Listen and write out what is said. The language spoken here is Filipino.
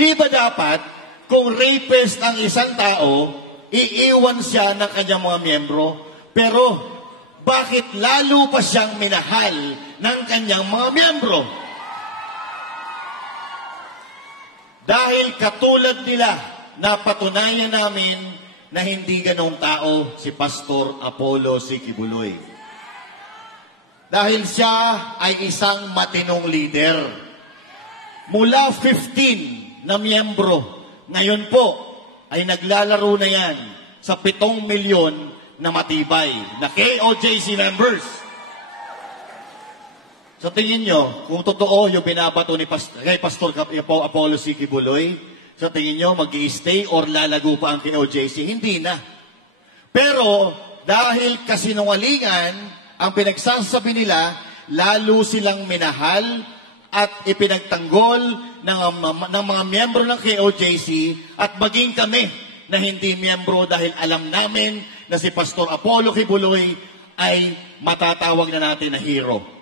Di ba dapat, kung rapist ang isang tao, iiwan siya ng kanyang mga miyembro? Pero, bakit lalo pa siyang minahal ng kanyang mga miyembro? Dahil katulad nila, napatunayan namin na hindi ganong tao si Pastor Apollo C. Quiboloy. Dahil siya ay isang matinong leader. Mula 15 na miyembro, ngayon po ay naglalaro na yan sa 7 milyon na matibay na KOJC members. Sa tingin nyo, kung totoo yung binabato ni kay Pastor Apollo C. Quiboloy, sa tingin nyo mag-i-stay or lalago pa ang KOJC? Hindi na. Pero dahil kasinungalingan ang pinagsasabi nila, lalo silang minahal at ipinagtanggol ng mga miyembro ng KOJC at maging kami na hindi miyembro dahil alam namin na si Pastor Apollo Quiboloy ay matatawag na natin na hero.